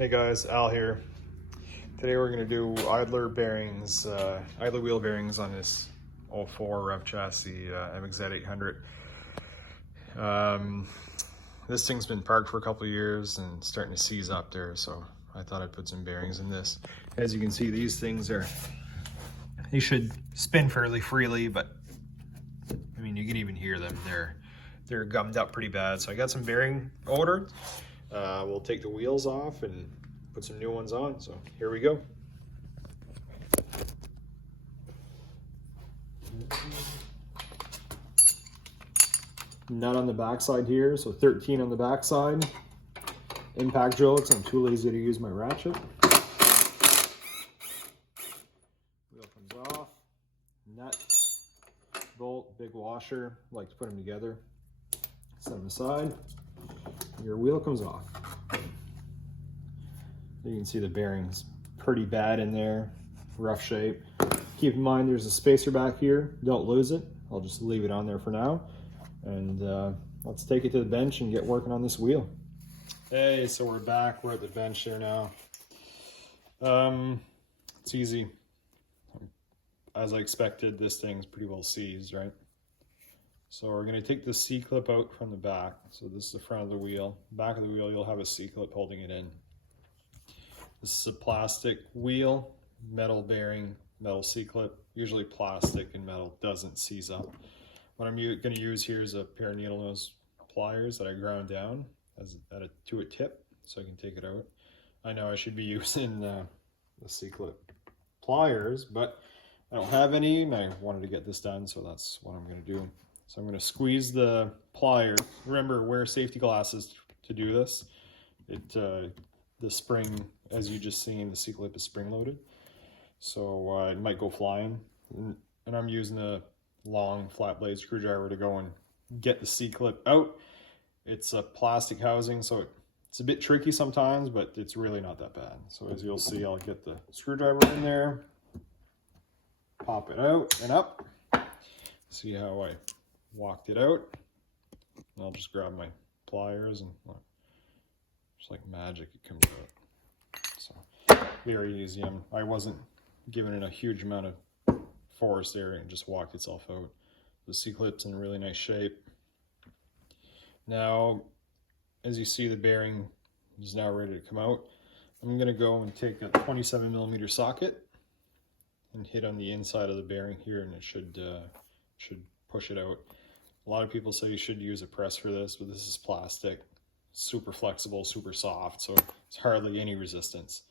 Hey guys, Al here. Today we're going to do idler bearings, idler wheel bearings on this 04 rev chassis MXZ 800. This thing's been parked for a couple of years and starting to seize up there, so I thought I'd put some bearings in this. As you can see, these things they should spin fairly freely, but I mean, you can even hear them. They're gummed up pretty bad, so I got some bearing odor. We'll take the wheels off and put some new ones on, so here we go. Nut on the backside here, so 13 on the backside. Impact drill because I'm too lazy to use my ratchet. Wheel comes off. Nut, bolt, big washer. I like to put them together. Set them aside. Your wheel comes off. You can see the bearings pretty bad in there, rough shape. Keep in mind there's a spacer back here. Don't lose it. I'll just leave it on there for now. And let's take it to the bench and get working on this wheel. Hey, so we're back. We're at the bench here now. It's easy. As I expected, this thing's pretty well seized, right? So we're going to take the C-clip out from the back. So this is the front of the wheel. Back of the wheel, you'll have a C-clip holding it in. This is a plastic wheel, metal bearing, metal C-clip. Usually plastic and metal doesn't seize up. What I'm going to use here is a pair of needle nose pliers that I ground down to a tip so I can take it out. I know I should be using the C-clip pliers, but I don't have any and I wanted to get this done, so that's what I'm going to do. So I'm going to squeeze the plier. Remember, wear safety glasses to do this. The spring, as you just seen, the C-clip is spring loaded, so it might go flying. And I'm using a long flat blade screwdriver to go and get the C-clip out. It's a plastic housing, so it's a bit tricky sometimes, but it's really not that bad. So as you'll see, I'll get the screwdriver in there, pop it out and up. See how I walked it out? And I'll just grab my pliers and just like magic, it comes out. So very easy. I wasn't giving it a huge amount of force there and just walked itself out. The C-clip's in really nice shape. Now, as you see, the bearing is now ready to come out. I'm going to go and take a 27mm socket and hit on the inside of the bearing here, and it should push it out. A lot of people say you should use a press for this, but this is plastic, super flexible, super soft, so it's hardly any resistance.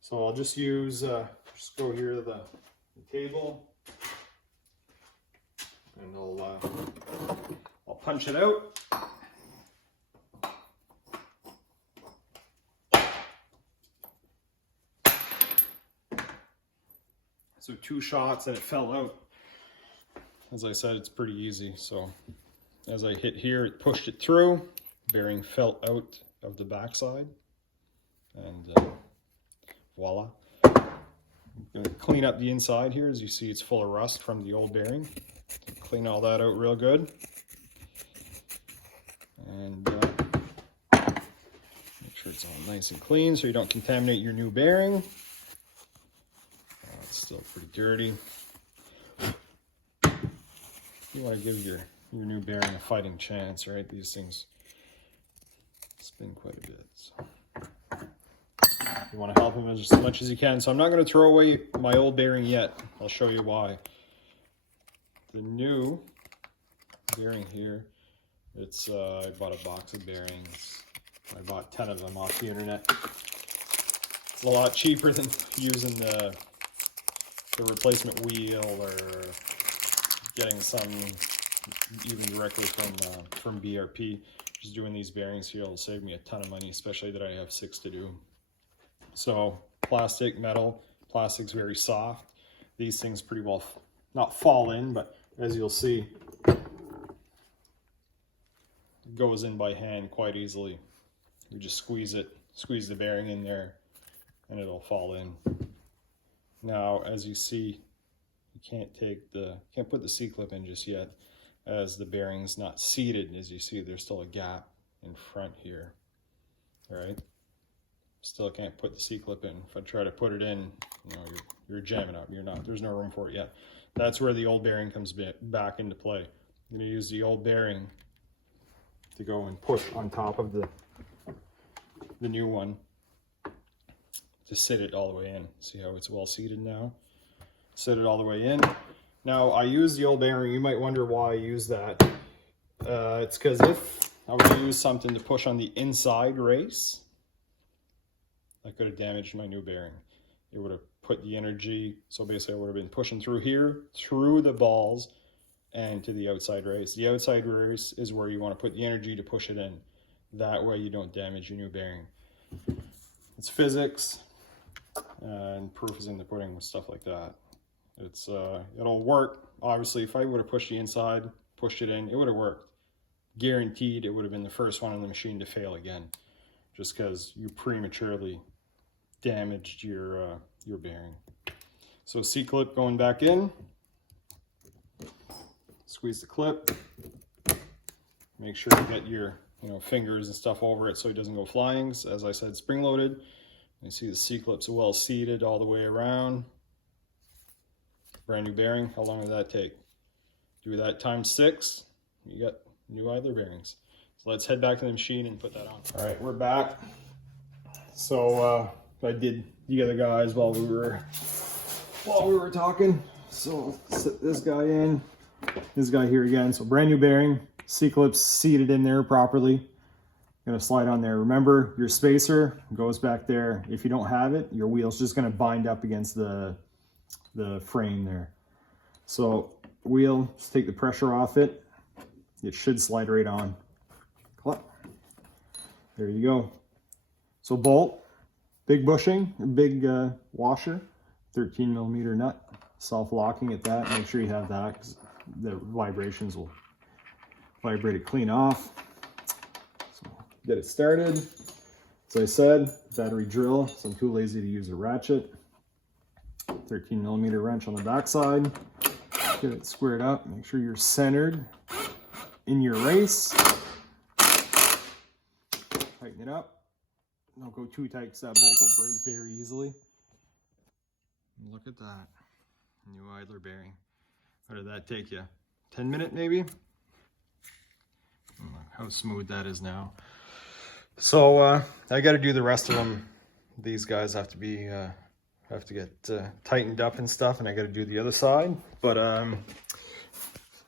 So I'll just use, just go here to the table, and I'll punch it out. So 2 shots and it fell out. As I said, it's pretty easy. So as I hit here, it pushed it through. Bearing fell out of the backside, and voila. I'm going to clean up the inside here. As you see, it's full of rust from the old bearing. Clean all that out real good. And make sure it's all nice and clean so you don't contaminate your new bearing. It's still pretty dirty. You want to give your new bearing a fighting chance, right? These things spin quite a bit. So you want to help them as much as you can. So I'm not going to throw away my old bearing yet. I'll show you why. The new bearing here, it's I bought a box of bearings. I bought 10 of them off the internet. It's a lot cheaper than using the replacement wheel or getting some even directly from BRP. Just doing these bearings here will save me a ton of money, especially that I have 6 to do. So plastic, metal, plastic's very soft. These things pretty well not fall in, but as you'll see, it goes in by hand quite easily. You just squeeze the bearing in there, and it'll fall in. Now, as you see, you can't put the C-clip in just yet, as the bearing's not seated. As you see, there's still a gap in front here. All right. Still can't put the C-clip in. If I try to put it in, you know, you're jamming up. You're not. There's no room for it yet. That's where the old bearing comes back into play. I'm going to use the old bearing to go and push on top of the new one to sit it all the way in. See how it's well seated now? Sit it all the way in. Now I use the old bearing. You might wonder why I use that. It's because if I were to use something to push on the inside race, I could have damaged my new bearing. It would have put the energy, so basically I would have been pushing through here, through the balls, and to the outside race. The outside race is where you want to put the energy to push it in. That way you don't damage your new bearing. It's physics, and proof is in the pudding with stuff like that. It's it'll work. Obviously, if I would have pushed the inside, pushed it in, it would have worked. Guaranteed, it would have been the first one on the machine to fail again, just because you prematurely damaged your bearing. So C-clip going back in. Squeeze the clip. Make sure you get your fingers and stuff over it so it doesn't go flying. As I said, spring loaded. You see the C-clips are well seated all the way around. Brand new bearing. How long did that take? Do that times 6. You got new idler bearings. So let's head back to the machine and put that on. All right, we're back. So I did the other guys while we were talking. So sit this guy in, this guy here again. So brand new bearing, C-clips seated in there properly. Gonna slide on there. Remember, your spacer goes back there. If you don't have it, your wheel's just gonna bind up against the frame there. So wheel, just take the pressure off it. It should slide right on. There you go. So bolt, big bushing, big washer, 13 millimeter nut, self-locking at that. Make sure you have that because the vibrations will vibrate it clean off. So get it started. As I said, battery drill, so I'm too lazy to use a ratchet. 13 millimeter wrench on the backside. Get it squared up. Make sure you're centered in your race. Tighten it up. Don't go too tight because that bolt will break very easily. And look at that. New idler bearing. What did that take you? 10 minutes maybe? Look how smooth that is now. So I got to do the rest of them. These guys have to be have to get tightened up and stuff, and I got to do the other side. But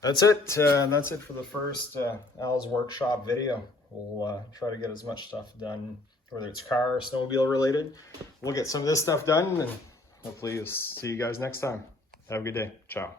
that's it. That's it for the first Al's workshop video. We'll try to get as much stuff done, whether it's car or snowmobile related. We'll get some of this stuff done, and hopefully you'll see you guys next time. Have a good day. Ciao.